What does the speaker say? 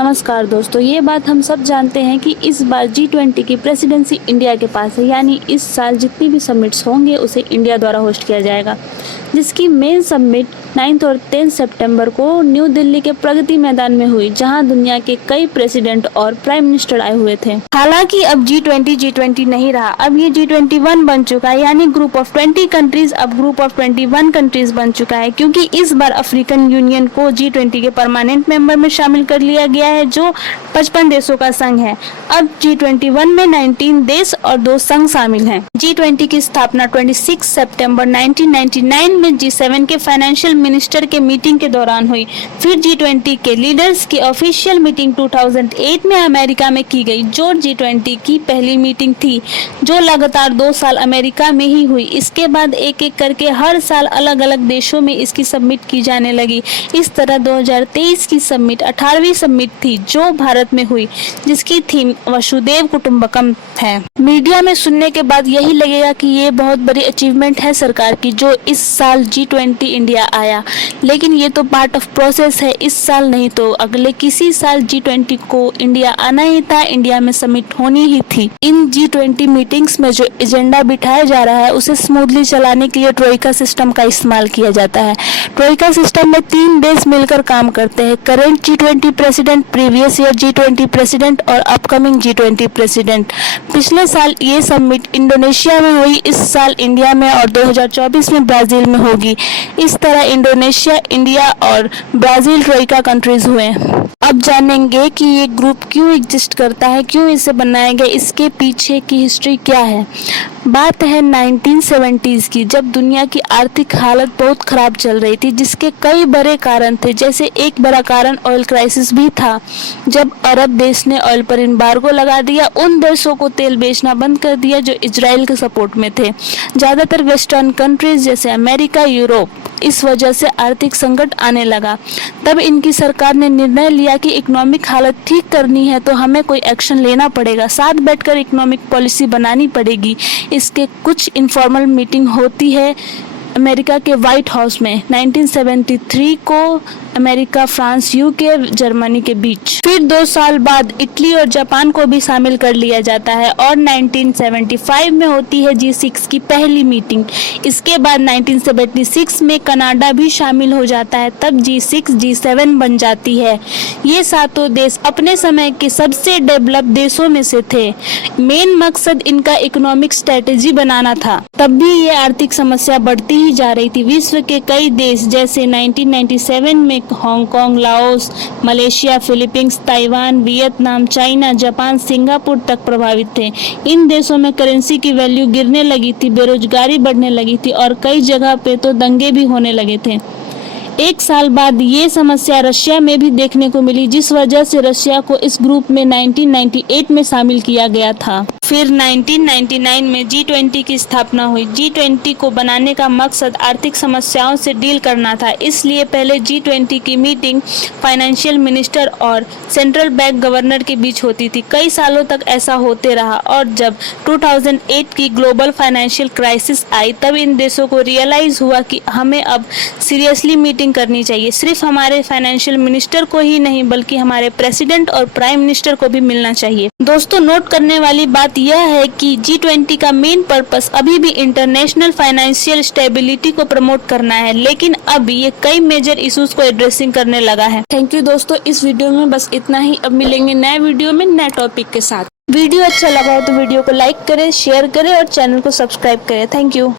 नमस्कार दोस्तों, ये बात हम सब जानते हैं कि इस बार G20 की प्रेसिडेंसी इंडिया के पास है। यानी इस साल जितनी भी समिट्स होंगे उसे इंडिया द्वारा होस्ट किया जाएगा, जिसकी मेन समिट 9 और 10 सितंबर को न्यू दिल्ली के प्रगति मैदान में हुई, जहां दुनिया के कई प्रेसिडेंट और प्राइम मिनिस्टर आए हुए थे। हालांकि अब G20 नहीं रहा, अब ये G21 बन चुका है। यानी ग्रुप ऑफ 20 कंट्रीज अब ग्रुप ऑफ 21 कंट्रीज बन चुका है, क्योंकि इस बार अफ्रीकन यूनियन को G20 के परमानेंट मेंबर में शामिल कर लिया गया है, जो 55 देशों का संघ है। अब G21 में 19 देश और 2 संघ शामिल हैं। G20 की स्थापना 26 सितंबर 1999 में G7 के फाइनेंशियल मिनिस्टर के मीटिंग के दौरान हुई। फिर G20 के लीडर्स की ऑफिशियल मीटिंग 2008 में अमेरिका में की गई, जो G20 की पहली मीटिंग थी, जो लगातार 2 साल अमेरिका में ही हुई। इसके बाद एक एक करके हर साल अलग अलग देशों में इसकी सबमिट की जाने लगी। इस तरह 2023 की सबमिट 18वीं सबमिट थी, जो भारत में हुई, जिसकी थीम वसुधैव कुटुंबकम है। मीडिया में सुनने के बाद यही लगेगा कि ये बहुत बड़ी अचीवमेंट है सरकार की, जो इस साल G20 इंडिया आया। लेकिन ये तो पार्ट ऑफ प्रोसेस है, इस साल नहीं तो अगले किसी साल G20 को इंडिया आना ही था, इंडिया में समिट होनी ही थी। इन G20 मीटिंग्स में जो एजेंडा बिठाया जा रहा है उसे स्मूथली चलाने के लिए ट्रोइका सिस्टम का इस्तेमाल किया जाता है। ट्रोइका सिस्टम में 3 देश मिलकर काम करते हैं: current G20 president, previous year G20 president और अपकमिंग G20 प्रेसिडेंट। पिछले साल ये समिट इंडोनेशिया में हुई, इस साल इंडिया में और 2024 में ब्राजील में होगी। इस तरह इंडोनेशिया, इंडिया और ब्राजील ट्रोइका कंट्रीज हुए। अब जानेंगे कि ये ग्रुप क्यों एग्जिस्ट करता है, क्यों इसे बनाया गया, इसके पीछे की हिस्ट्री क्या है। बात है 1970s की, जब दुनिया की आर्थिक हालत बहुत खराब चल रही थी, जिसके कई बड़े कारण थे। जैसे एक बड़ा कारण ऑयल क्राइसिस भी था, जब अरब देश ने ऑयल पर एम्बार्गो लगा दिया, उन देशों को तेल बेचना बंद कर दिया जो इजराइल के सपोर्ट में थे। ज़्यादातर वेस्टर्न कंट्रीज जैसे अमेरिका, यूरोप, इस वजह से आर्थिक संकट आने लगा। तब इनकी सरकार ने निर्णय लिया कि इकोनॉमिक हालत ठीक करनी है तो हमें कोई एक्शन लेना पड़ेगा, साथ बैठकर इकोनॉमिक पॉलिसी बनानी पड़ेगी। इसके कुछ इनफॉर्मल मीटिंग होती है अमेरिका के व्हाइट हाउस में 1973 को, अमेरिका, फ्रांस, यूके, जर्मनी के बीच। फिर 2 साल बाद इटली और जापान को भी शामिल कर लिया जाता है और 1975 में होती है G6 की पहली मीटिंग। इसके बाद 1976 में कनाडा भी शामिल हो जाता है, तब G6 G7 बन जाती है। ये 7 देश अपने समय के सबसे डेवलप देशों में से थे। मेन मकसद इनका इकोनॉमिक स्ट्रेटेजी बनाना था। तब भी ये आर्थिक समस्या बढ़ती ही जा रही थी। विश्व के कई देश जैसे 1997 में Hong Kong, Laos, Malaysia, Philippines, Taiwan, Vietnam, China, Japan, Singapore तक प्रभावित थे। इन देशों में करेंसी की वैल्यू गिरने लगी थी, बेरोजगारी बढ़ने लगी थी और कई जगह पे तो दंगे भी होने लगे थे। 1 साल बाद ये समस्या रशिया में भी देखने को मिली, जिस वजह से रशिया को इस ग्रुप में 1998 में शामिल किया गया था। फिर 1999 में G20 की स्थापना हुई। G20 को बनाने का मकसद आर्थिक समस्याओं से डील करना था, इसलिए पहले G20 की मीटिंग फाइनेंशियल मिनिस्टर और सेंट्रल बैंक गवर्नर के बीच होती थी। कई सालों तक ऐसा होते रहा और जब 2008 की ग्लोबल फाइनेंशियल क्राइसिस आई, तब इन देशों को रियलाइज हुआ कि हमें अब सीरियसली मीटिंग करनी चाहिए। सिर्फ हमारे फाइनेंशियल मिनिस्टर को ही नहीं, बल्कि हमारे प्रेसिडेंट और प्राइम मिनिस्टर को भी मिलना चाहिए। दोस्तों, नोट करने वाली बात यह है कि G20 का मेन पर्पस अभी भी इंटरनेशनल फाइनेंशियल स्टेबिलिटी को प्रमोट करना है, लेकिन अब ये कई मेजर इश्यूज को एड्रेसिंग करने लगा है। थैंक यू दोस्तों, इस वीडियो में बस इतना ही। अब मिलेंगे नए वीडियो में नए टॉपिक के साथ। वीडियो अच्छा लगा हो तो वीडियो को लाइक करें, शेयर करें और चैनल को सब्सक्राइब करें। Thank you.